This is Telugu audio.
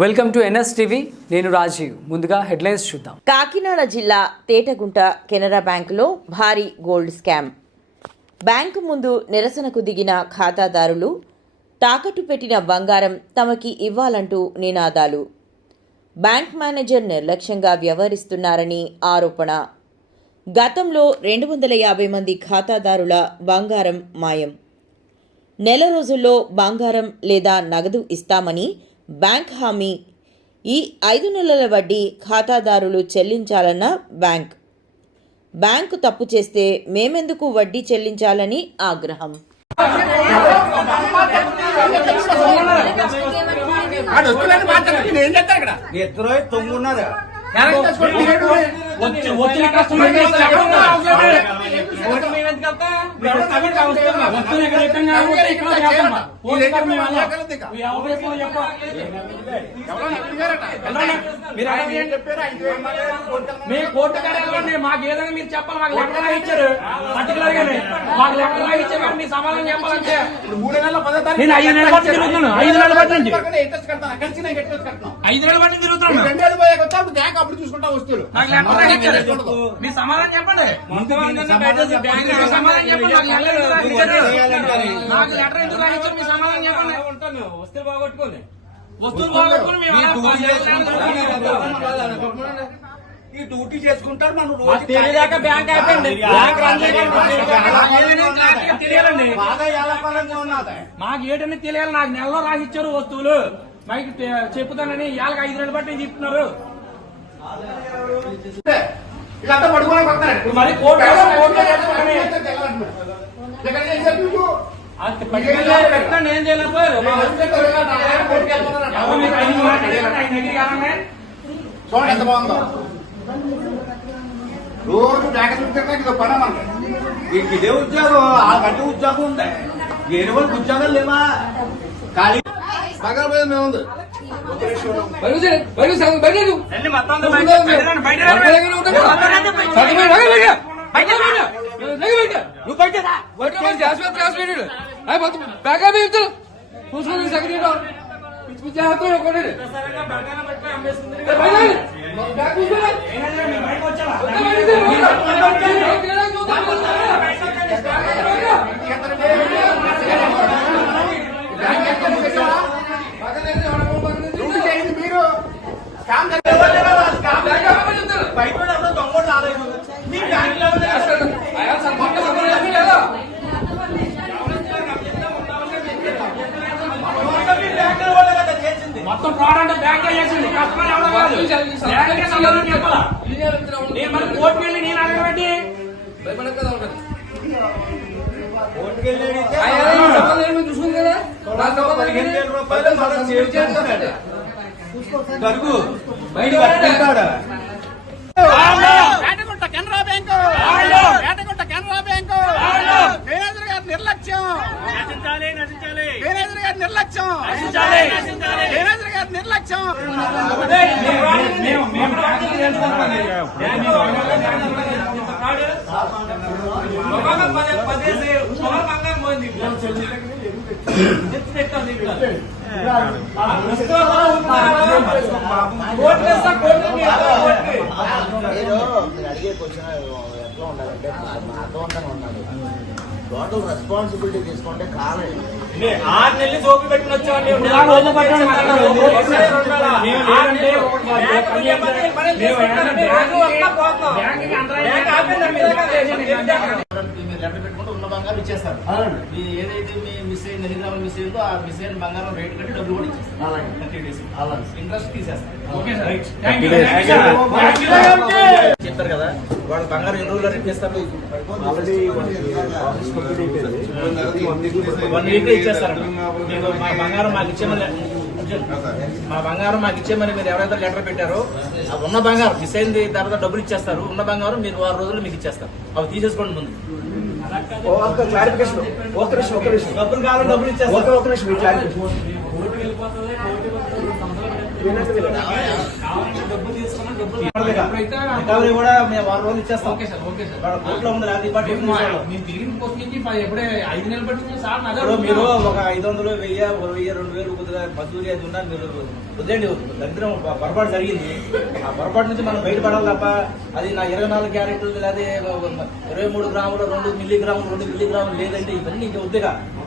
Welcome to NS TV. నేను రాజీవ్. ముందుగా హెడ్లైన్స్ చూద్దాం. కాకినాడ జిల్లా తేటగుంట కెనరా బ్యాంకులో భారీ గోల్డ్ స్కామ్. బ్యాంకు ముందు నిరసనకు దిగిన ఖాతాదారులు తాకట్టు పెట్టిన బంగారం తమకి ఇవ్వాలంటూ నినాదాలు. బ్యాంక్ మేనేజర్ నిర్లక్ష్యంగా వ్యవహరిస్తున్నారని ఆరోపణ. గతంలో 250 మంది ఖాతాదారుల బంగారం మాయం. నెల రోజుల్లో బంగారం లేదా నగదు ఇస్తామని బ్యాంక్ హామీ. ఈ 5 నెలల వడ్డీ ఖాతాదారులు చెల్లించాలన్న బ్యాంకు తప్పు చేస్తే మేమెందుకు వడ్డీ చెల్లించాలని ఆగ్రహం. కోర్టు కార్యాలయండి మాకు ఏదైనా మీరు చెప్పాలి. మాకు లెక్కలా ఇచ్చారు పర్టికులర్ గానే మాకు లెక్కలా ఇచ్చారు కానీ మీ సమాధానం చెప్పాలంటే నేను 5 నెలల బట్టి తిరుగుతున్నాను. 5 నెలల బట్టి నుంచి 5 నెలల బట్టి తిరుగుతున్నాను. అప్పుడు చూసుకుంటా వస్తువులు నాకు లెక్కలా ఇచ్చారు. మీ సమాధానం చెప్పండి. సమాధానం చెప్పండి. నాకు లెటర్ ఎందుకు రాయించారు మీ సమాధానం చెప్పండి. ఉంటాను వస్తువులు బాగొట్టుకోండి. వస్తువులు బాగొట్టుకుని ఈ డ్యూటీ చేసుకుంటారు. మనం తెలియదాకా బ్యాంక్ అయిపోయింది. బ్యాంక్ తెలియాలండి. మాకు ఏంటని తెలియాలి. నాకు నెలలో రాసిచ్చారు వస్తువులు. మాకు చెప్పుతానని ఇవాళ 5 నెలలు బట్టి చెప్తున్నారు. మరి కోర్టు ఏం చేయలేదు. చూడండి ఎంత బాగుందో. రోజు జాగ్రత్త పని మనకి ఇదే ఉద్యోగం. ఆ గట్టి ఉద్యోగం ఉంది. వేరే వాళ్ళకి ఉద్యోగాలు లేవా? ఖాళీ పగల పోయి మేము ఉంది. మొత్తం ఫ్రాడ్ అంటే బ్యాంక్ చేసింది. కస్టమర్ ఎవరో కాదు. నేను మరి కోర్టుకు వెళ్ళి నేను అడగబెట్టి చూసుకుంది కదా. 15,000 రూపాయలు మనం సేవ్ చేస్తాడు. ఏటగుంట కెనరా బ్యాంకు మేనేజర్ గారి నిర్లక్ష్యం. మేనేజర్ గారి నిర్లక్ష్యం. మేనేజర్ గారి నిర్లక్ష్యం. అడిగే క్వశ్చన్ ఎట్లా ఉండాలంటే అర్థవంతంగా ఉండాలి. టోటల్ రెస్పాన్సిబిలిటీ తీసుకుంటే కాలం 6 నెలలు సోపు పెట్టుకుని వచ్చామండి. లెటర్ పెట్టుకుంటే ఉన్న బంగారం ఇచ్చేస్తారు. ఏదైతే మీ మిస్ అయింది 10 మిస్ అయిందో ఆ మిస్ అయిన బంగారం రేట్ కట్టి డబ్బులు కూడా ఇచ్చేస్తారు. 30 days ఇంట్రెస్ట్ తీసేస్తారు. చెప్తారు కదా వాళ్ళు బంగారం ఎన్ని రోజుల్లో రేట్ చేస్తారు. 1 week ఇచ్చేస్తారు. మా బంగారం మాకు ఇచ్చేమని మీరు ఎవరైతే లెటర్ పెట్టారో ఉన్న బంగారం మిస్ అయింది తర్వాత డబ్బులు ఇచ్చేస్తారు. ఉన్న బంగారం మీరు 6 రోజులు మీకు ఇచ్చేస్తారు. అవి తీసేసుకోండి ముందు. డబ్బులు కావాలి డబ్బులు ఇచ్చేస్తారు. రికవరీ కూడా మేము 6 రోజులు ఇచ్చేస్తాం. కోర్టులో ఉంది. నుంచి ఎప్పుడే 5 నెలలు పట్టింది సార్ నా ఇప్పుడు మీరు ఒక 500, 1000, 1000, 2000 కొద్దిగా మజూరి అది ఉన్నా మీరు వదిలేండి. దరిద్రం పొరపాటు జరిగింది. ఆ పొరపాటు నుంచి మనం బయటపడాలి తప్ప అది నా 24 క్యారెట్లు లేదా 23 గ్రాములు 2 మిల్లీగ్రాములు 2 మిల్లీగ్రాములు లేదంటే ఇవన్నీ వద్దుగా